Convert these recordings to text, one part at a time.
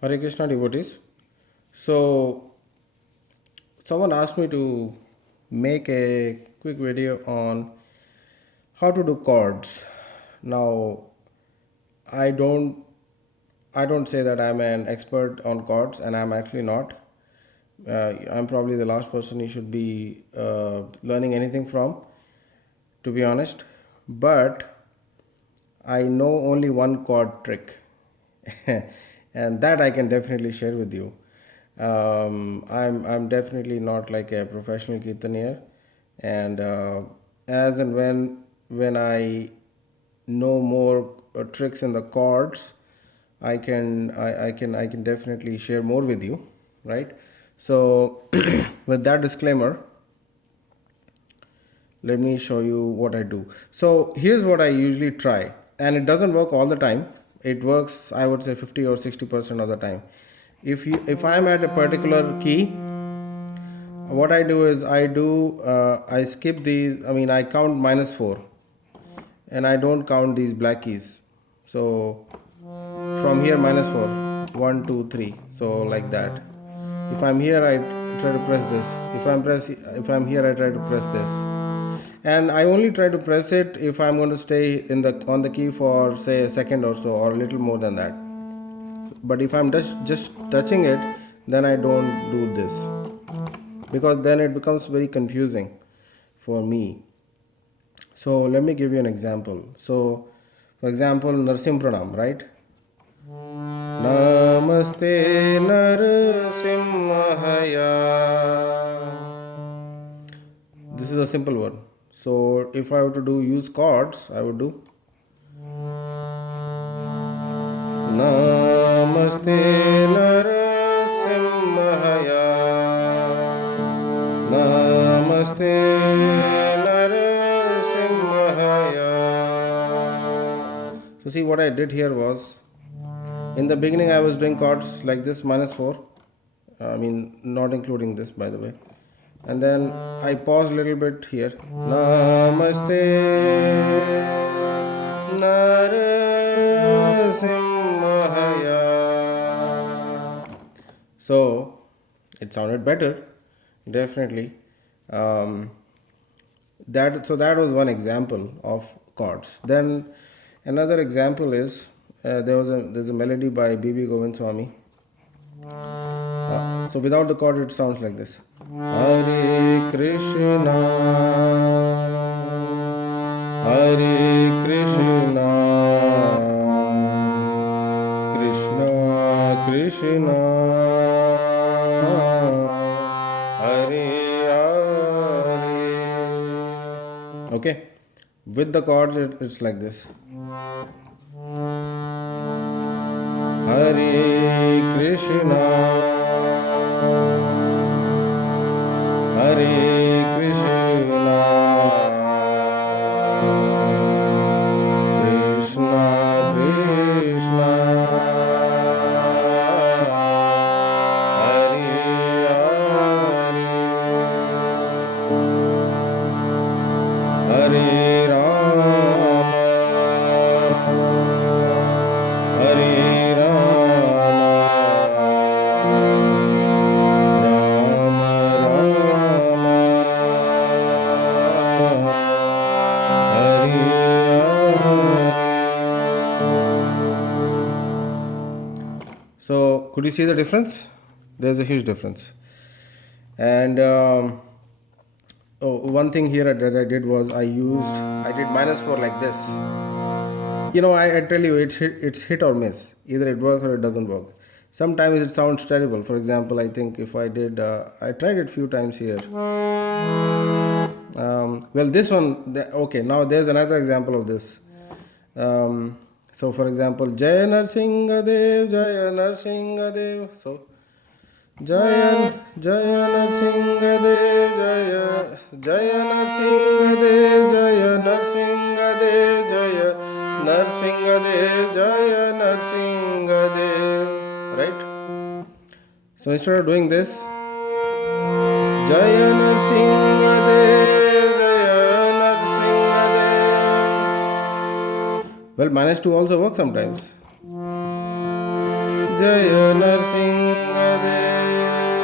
Hare Krishna devotees. So, someone asked me to make a quick video on how to do chords. Now, I don't I don't say that I'm an expert on chords, and I'm actually not. I'm probably the last person you should be learning anything from, to be honest. But I know only one chord trick, and that I can definitely share with you. I'm definitely not like a professional kirtanier, and as and when I know more tricks in the chords, I can definitely share more with you, right? So, with that disclaimer, let me show you what I do. So here's what I usually try, and it doesn't work all the time. It works, I would say, 50 or 60% of the time. If I'm at a particular key, what I do is I skip these. I mean, I count -4, and I don't count these black keys. So from here -4, 1, 2, 3. So like that. If I'm here, I try to press this. If I'm here, I try to press this. And I only try to press it if I'm going to stay in the on the key for say a second or so, or a little more than that. But if I'm just touching it, then I don't do this, because then it becomes very confusing for me. So let me give you an example. So, for example, Narsim Pranam, right? Namaste Narasimhaya. This is a simple one. So if I were to do use chords, I would do Namaste Narasimhaya. Namaste Narasimhaya. So see, what I did here was, in the beginning I was doing chords like this, -4. I mean, not including this, by the way. And then I pause a little bit here. Namaste Narasimhaya. So it sounded better, definitely. Um, that was one example of chords. Then another example is there's a melody by B.B. Govind Swami. So without the chord, it sounds like this. Hare Krishna, Hare Krishna, Krishna Krishna, Hare Hare. Okay, with the chords, it's like this. Hare Krishna, Hare Krishna, Krishna Krishna, Hare Hare, Hare Rama, Hare Rama, Rama Rama, Hare Hare. So, could you see the difference? There's a huge difference. And one thing here that I did was I did -4 like this. I tell you, it's hit or miss. Either it works or it doesn't work. Sometimes it sounds terrible. For example, I think if I did, I tried it few times here. Well, this one, okay, now there's another example of this. So, for example, Jaya Narsinga Dev, Jaya Narsinga Dev. So, Jaya Jaya Narsinga Dev, Jaya Jaya Narsinga Dev, Jaya Narsinga Dev, Jaya Narsinga Dev, Jaya Narsinga Dev. Right? So instead of doing this, Jaya Narsinga Dev, Jaya Narsinga Dev. Well, -2 also works sometimes. Jaya Narsinga Dev,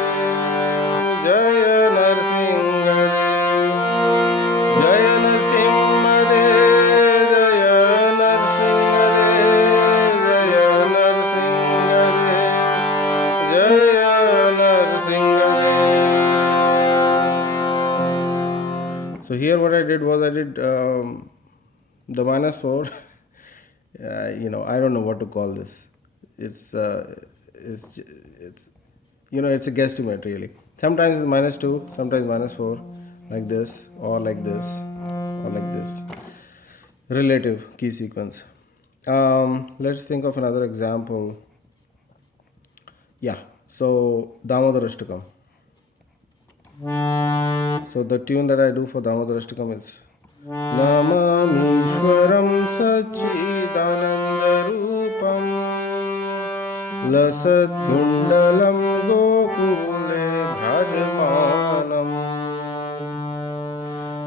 Jaya Narsinga Dev, Jaya Narsinga Dev, Jaya Narsinga Dev, Jaya Narsinga Dev, Jaya Narsinga Dev. So here what I did was I did the -4. I don't know what to call this. It's it's it's a guesstimate really. Sometimes it's -2, sometimes -4, like this or like this or like this. Relative key sequence. Let's think of another example. Yeah. So Damodarashtakam. So the tune that I do for Damodarashtakam is Namamishwaram Sachidanandarupam Lasat Gundalam Gokule Bhajamanam.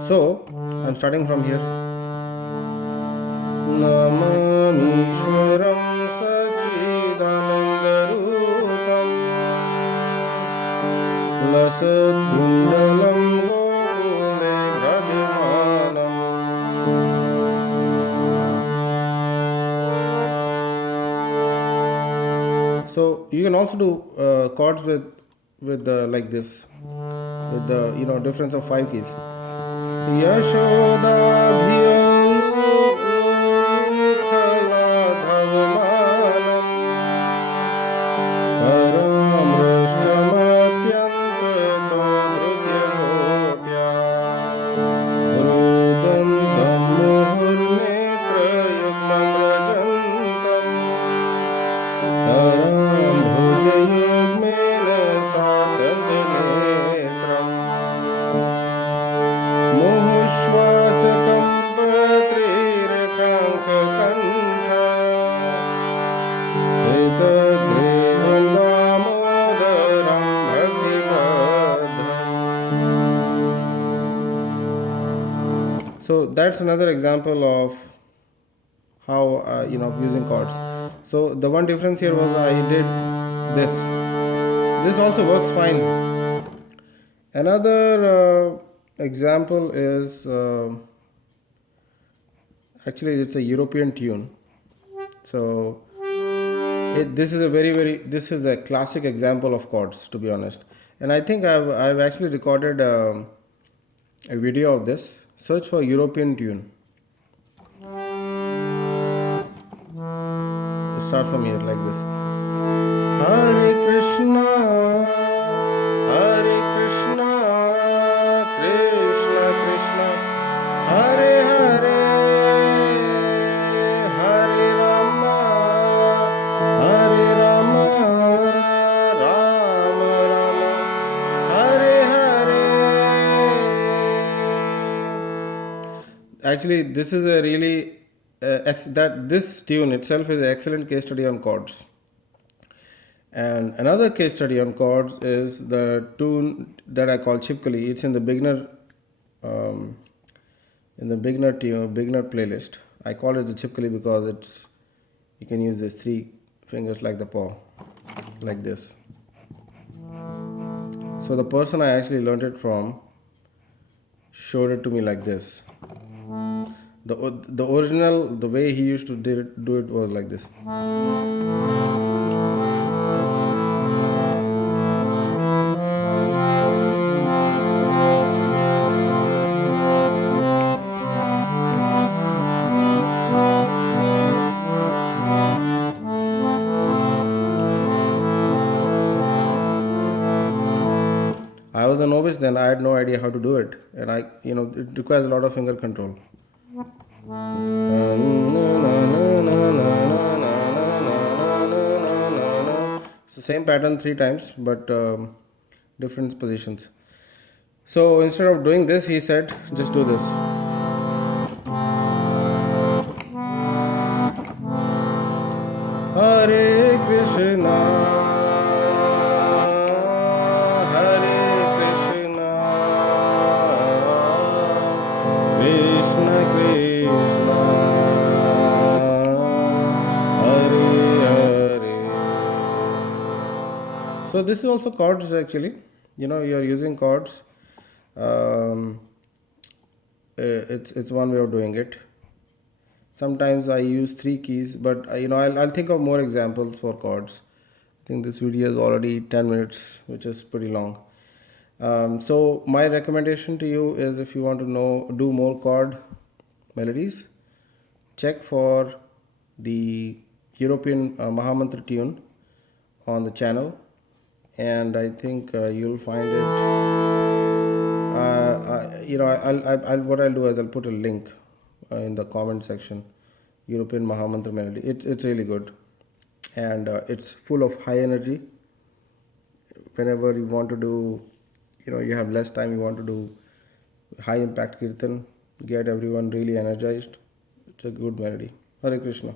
So I'm starting from here. Namamishwaram Sachidanandarupam Lasat Gundalam Gokule Bhajamanam. So you can also do chords with like this, with the difference of 5 keys. Yashoda bhiyalukhala dhavmanam paramrishtamatyantato dhruvyagopya rudam dhammuhurnetra yugmam rajantam karam bhujayugmena satanganetram Muhushwasakam patrirekankakantha Sthita grivam damodaram bhaktimadham. So that's another example of how using chords. So the one difference here was I did this. This also works fine. Another example is actually it's a European tune. So this is a classic example of chords, to be honest. And I think I've actually recorded a video of this. Search for European tune. It starts from here like this. Hare Krishna, Hare Krishna, Krishna Krishna, Hare Hare, Hare Rama, Hare Rama, Rama Rama, Hare Hare. Actually, this is a really this tune itself is an excellent case study on chords. And another case study on chords is the tune that I call Chipkali. It's in the beginner beginner playlist. I call it the Chipkali because you can use these 3 fingers like the paw, like this. So the person I actually learned it from showed it to me like this. The original, the way he used to do it was like this. I was a novice then. I had no idea how to do it, and it requires a lot of finger control. It's the same pattern 3 times, but different positions. So instead of doing this, he said, just do this. Hare Krishna. So this is also chords actually. You're using chords. Um, it's one way of doing it. Sometimes I use three keys, but I'll think of more examples for chords. I think this video is already 10 minutes, which is pretty long. So my recommendation to you is, if you want to do more chord melodies, check for the European Mahamantra tune on the channel, and I think you'll find it. What I'll do is I'll put a link in the comment section. European Mahamantra melody. It's really good, and it's full of high energy. Whenever you want to do, you have less time, you want to do high impact kirtan, get everyone really energized. It's a good melody. Hare Krishna.